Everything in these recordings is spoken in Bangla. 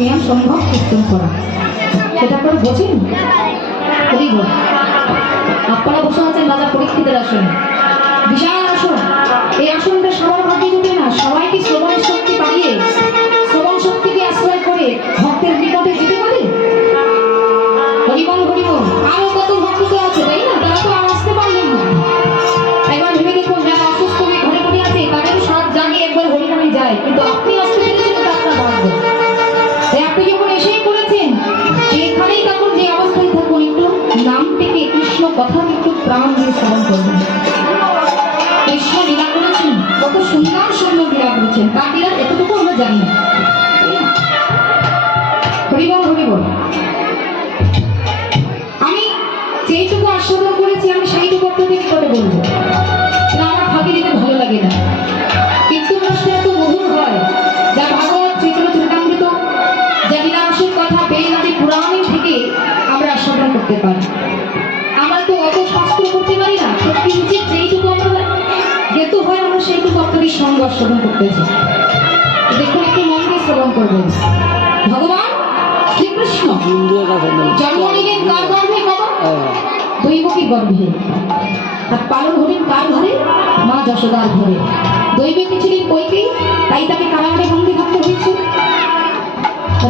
নিয়ম সম্ভব কীর্তন করা, সেটা করে বোঝেন। খুবই বল আপনারা বসে আছেন রাজা পরীক্ষিতের আসনে, বিশাল আসন। এই আসনটা সবার ভাগ্যে জুটে না। সবাইকে শ্রবণ শক্তি বাড়িয়ে, শ্রবণ শক্তিকে আশ্রয় করে ভক্তের নিকটে যেতে পারে। হরিবল হরিবল। আরো কত ভক্ত আছে, তাই না? তারা তো আর আসতে পারলেন না। একবার ভেবে দেখুন, যারা অসুস্থ হয়ে ঘরে ঘরে আছে তাদের সাত জাগে একবার হরিনামে যায়, কিন্তু আপনি আসতে পেরেছেন, এটা আপনার ভাগ্য। তাই আপনি যখন এসেই করেছেন, এখানেই তখন যে অবস্থায় থাকুন, একটু নামটিকে, কৃষ্ণ কথা একটু প্রাণ দিয়ে শ্রবণ করবেন। কৃষ্ণ লীলা করেছেন, কত সুন্দর সুন্দর লীলা করেছেন, তার লীলা এতটুকু আমরা জানি না। হরিবল হরিবল। আমি যেইটুকু আস্বাদন করেছি, আমি সেইটুকু আপনাদের নিকটে বলবো। না, আমার ফাঁকি দিতে ভালো লাগে না। কিন্তু অনুষ্ঠান এত মধুর হয়, যা ভাগবত চৈতন্য চরিতামৃত, যা লীলাংশের কথা বেদ আদি পুরাণে থেকে আমরা আস্বাদন করতে পারি। আমরা তো অত শাস্ত্র করতে পারি না, সত্যি উচিত যেইটুকু আমরা যেহেতু হয় আমরা সেইটুকু আপনাদের সঙ্গে আস্বাদন করতেছি। দেখুন, একটু মন দিয়ে শ্রবণ করবেন। ভগবান শ্রীকৃষ্ণ জন্ম নিলেন কার গর্ভে? দৈবকী গর্ভে। আর পালন হলেন কার ঘরে? মা যশোদার ঘরে। দৈবকী ছিলেন কইকেয়ী, তাই তাকে কারাগারে বন্দী থাকতে হয়েছে।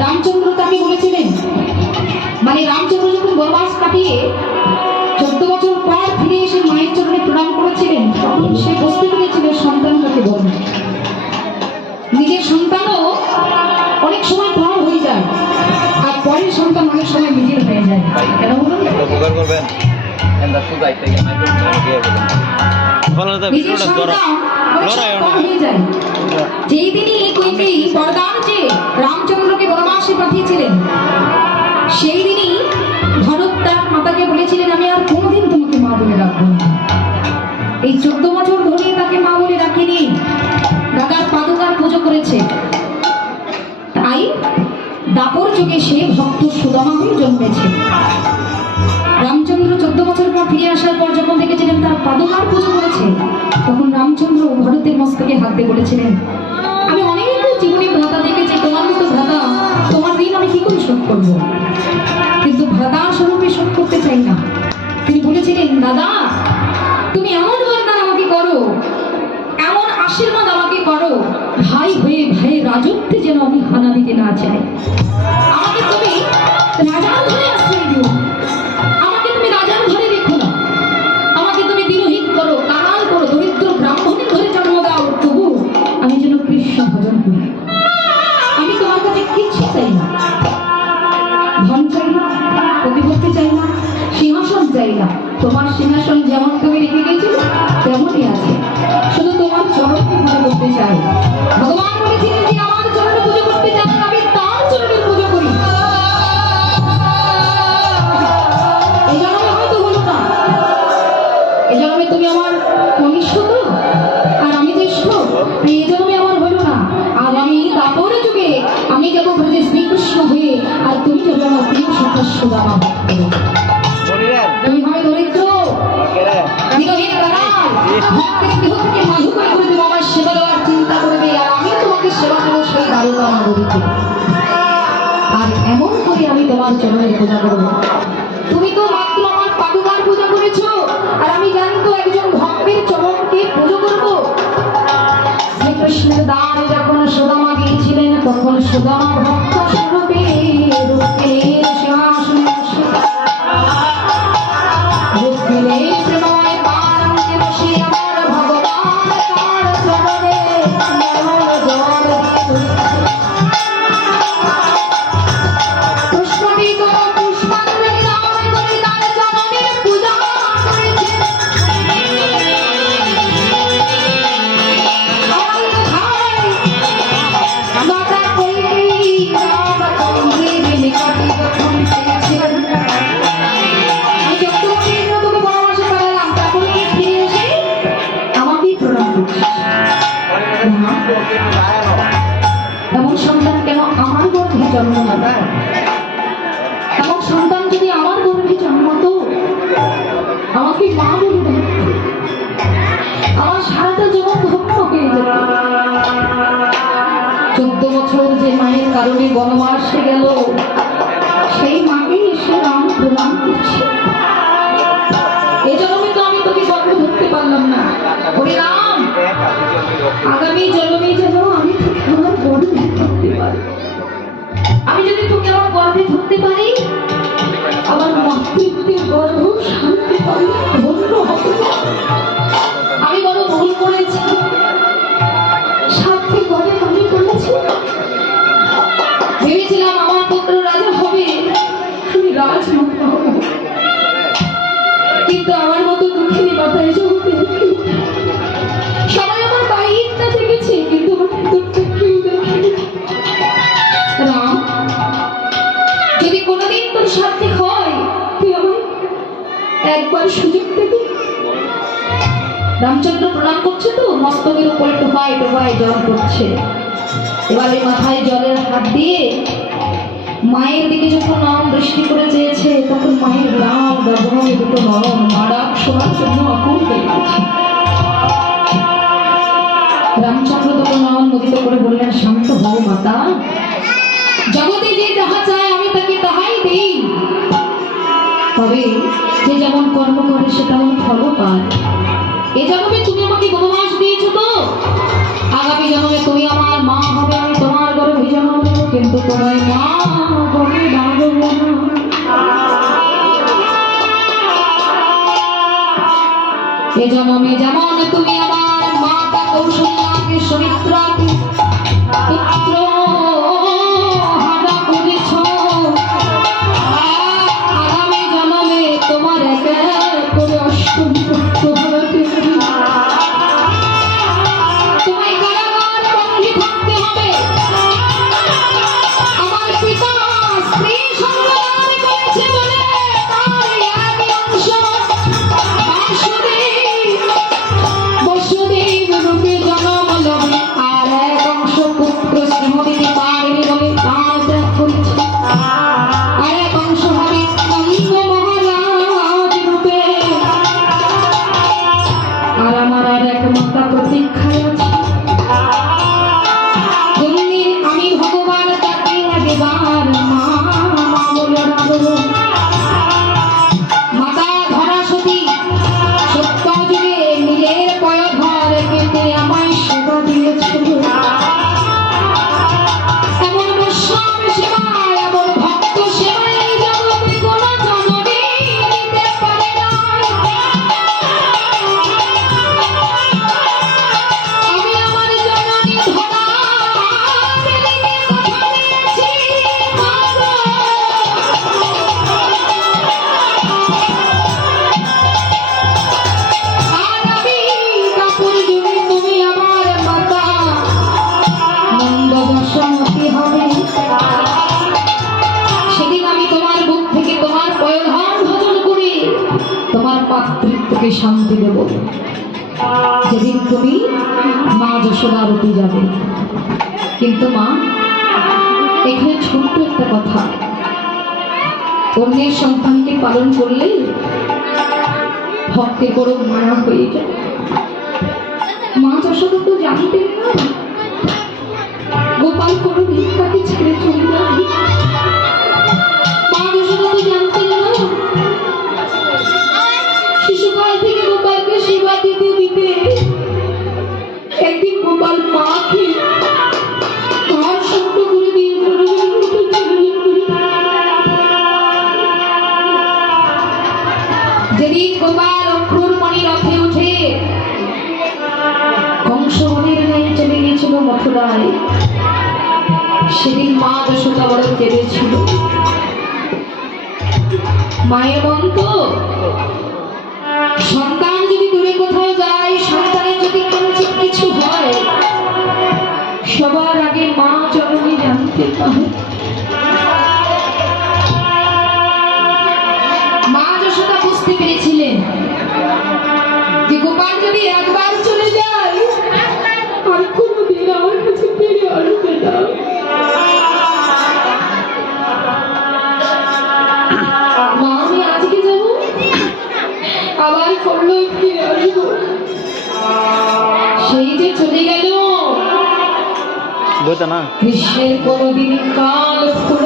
রামচন্দ্র তাকে বলেছিলেন, মানে রামচন্দ্র যখন বনবাস কাটিয়ে 14 বছর পর ফিরে এসে মায়ের চরণে প্রণাম করেছিলেন, তখন সে বুঝতে পেরেছিল সন্তান কাকে বলে। নিজের সন্তানও অনেক সময় পর হয়ে যায়, আর পরের সন্তান অনেক সময় নিজের হয়ে যায়। কেন বলুন? যেই দিনই কইকেয়ী বরদান চেয়ে রামচন্দ্রকে বনবাসে পাঠিয়েছিলেন, সেই দিনই ভরত তার মাতাকে বলেছিলেন, আমি আর কোনোদিন তোমাকে মা বলে রাখবো না। এই 14 বছর ধরে তাকে মা বলে রাখেনি, দাদার পাদুকার পুজো করেছে। তাই দাপর যুগে সে ভক্ত সুদামা হয়ে জন্মেছে। রামচন্দ্র 14 বছর পর ফিরে আসার পর যখন দেখেছিলেন তার পাদুকার পুজো করেছে, তখন রামচন্দ্র ভরতের মস্তকে হাত দিয়ে বলেছিলেন, আমি অনেক জীবনে ভ্রাতা দেখেছি, তোমার মতো ভ্রাতা, তোমার ঋণ আমি কি করে শোধ করবো? কিন্তু ভ্রাতা স্বরূপে শোধ করতে চাই না। তিনি বলেছিলেন, দাদা তুমি এমন বরদান আমাকে করো, এমন আশীর্বাদ আমাকে করো, ভাই হয়ে ভাইয়ের রাজত্বে যেন আমি হানা দিতে না চাই। আমাকে তুমি রাজার ঘরে আশ্রয় দিও, আমাকে তুমি রাজার ঘরে রেখো না। আমাকে তুমি বিরোহিত করো, কাঙাল করো, দরিদ্র ব্রাহ্মণের ঘরে জন্ম দাও, তবু আমি যেন কৃষ্ণ ভজন করি। আমি তোমার কাছে কিচ্ছু চাই না, ধন চাই না, প্রতিপত্তি চাই না, সিংহাসন চাই না। তোমার সিংহাসন যেমন তুমি রেখে গেছিলে তেমনই আছে, শুধু তোমার চরণকে পুজো করতে চাই। ভগবান বলেছিলেন যে আমার চরণে পুজো করতে চাই, আমি তার চরণে পুজো করি। এই জন্মে হয়তো হলো না, এই জন্মে তুমি আমার কনিষ্ঠ তো, আর আমি জ্যেষ্ঠ, এই জন্মে আমার হলো না। আগামী দাপর যুগে আমি যাবো ব্রজে শ্রীকৃষ্ণ হয়ে, আর তুমি যাবে আমার প্রিয় সখা সুদামা ভক্ত। তুমি হবে দরিদ্র, বিরোহীন কাঙাল, ভক্তের গৃহ থেকে মাধু করে করে দেবো, আমার সেবা দেওয়ার চিন্তা করবে, আর আমি তোমাকে সেবা দেবো সেই দ্বারকা নগরীতে। আর এমন করে আমি তোমার চরণের পূজা করবো। তুমি তো মাত্র আমার পাদুকার পূজা করেছো, আর আমি জানতো একজন ভক্তের চরণকে পুজো করবো। শ্রীকৃষ্ণের দ্বারে যখন সুদামা গিয়েছিলেন, তখন সুদামা ভক্ত স্বরূপে রূপের সিংহাসনে এমন সন্তান কেন আমার গর্ভে জন্ম হবে? এমন সন্তান যদি আমার গর্ভে জন্মতো, আমাকে মা বলে ডাকতো, আমার সারাটা জীবন ধন্য হয়ে যেত। 14 বছর যে মায়ের কারণে বনবাসে গেল, সেই মাকে এসে রাম প্রণাম করছে। এই জন্মে তো আমি তোকে গর্ব ধরতে পারলাম না, ওরে রাম, আগামী জন্মে যেন আমি তোকে আমার গর্বে ধরতে পারি। আমি যদি তোকে আমার গর্বে ধরতে পারি, আমার মাতৃত্বের গর্ব শান্তি পাবে, ধন্য হবে। আমি বড় ভুল করেছি, সাথে ঘরে আমি করেছি। ভেবেছিলাম আমার পুত্র রাজা হবে, আমি রাজমাতা হব, কিন্তু আমার মতো দুঃখিনী মাথায় জগতে সবাই আমার বাইরটা দেখেছে, কিন্তু আমার ভিতরটা কেউ দেখেনি। রাম, যদি কোনোদিন তোর সাথে হয়, তুই আমায় একবার সুযোগ দেবি। রামচন্দ্র প্রণাম করছে তো, মস্তকের উপরে টোপায় টোপায় জল পড়ছে। এবারে মাথায় জলের হাত দিয়ে মায়ের দিকে যখন নাম দৃষ্টি করে চেয়েছে, তখন মায়ের লাল গগনে দুটো নরম মারাক শোনার জন্য আকুল হয়ে গেছে। রামচন্দ্র তখন নাম মুদিত করে বললেন, শান্ত হও মাতা, জগতে যে যাহা চায় আমি তাকে তাহাই দেই, তবে যে যেমন কর্ম করে সে তেমন ফলও পায়। এ জন্মে তুমি আমাকে বনবাস দিয়েছো তো, আগামী জন্মে তুমি আমার মা হবে, আমি তোমার গর্ভে জন্ম নেব, কিন্তু তোমার মা গর্ভে দাঁড়াবো না। এ জন্মে যেমন তুমি আমার মাতা কৌশল্যাকে সুমিত্রাকে পুত্র হারা করেছ, আগামী জন্মে তোমার এক করে অষ্টম পুত্র হারাতে হবে। তোমায় কারাগার বন্দী থাকতে হবে। আমার পিতা স্ত্রী সন্তান করেছে বলে তার এক অংশ বসুদেব রূপে জন্ম লবে, আর এক অংশ পুত্র স্নেহ দিতে পারেনি বলে তার ত্যাগ করেছে, আর এক অংশ হবে নন্দ মহারাজ রূপে। আর আমার আর এক মাতা প্রতীক্ষায় আছে, কোনদিন আমি ভগবান তাকে একবার মা বলে ডাকবো। মাতা ধরা সতী সত্য যুগে নীলের পয়ধর কেটে আমায় সেবা দিয়েছিল। এমন বৈষ্ণব সেবা, এমন ভক্ত সেবা এই জগতে কোনো জননী দিতে পারে না। আমি আমার জননী ধরা দিদিকে কথা দিয়েছি, আর আমি কাপুর যুগে তুমি আমার মাতা নন্দ যশোমতী হবে। সেদিন আমি তোমার বুক থেকে তোমার পয়ধর ভজন করে তোমার মাতৃত্বকে শান্তি দেব, যেদিন তুমি মা যশোদারূপী যাবে। কিন্তু মা, এখানে ছোট্ট একটা কথা, অন্যের সন্তানকে পালন করলে ভক্তের বড় মায়া হয়ে যায়। মা যশোদা তো জানতেন না গোপাল কোনোদিন তাকে ছেড়ে চলে যাবে। মা যশোদা তো জানতেন না শিশুকাল থেকে গোপালকে সেবা দিতে দিতে একদিন গোপাল মাকে ঘর শক্ত করে দিয়ে যেদিন গোপাল অক্ষরমণি রথে উঠে কংসবনের ন্যায় চলে গিয়েছিল মথুরায়, সেদিন মা যশোদা বড় কেঁদেছিল। মায়ের মন তো, সন্তান যদি দূরে কোথাও যায়, সন্তানের যদি কিঞ্চিত কিছু হয়, সবার আগে মা জননী জানতে পারে। মা যশোদা বুঝতে পেরেছিলেন যে গোপাল যদি একবার চলে যায়, আর কোনোদিন আমার কাছে ফিরে আসবে না। মা, আমি আজকে যাবো, আবার করলো ফিরে আসবো। সেই যে চলে গেল, বইটা না কৃষ্ণের কোনদিন কাল ফুল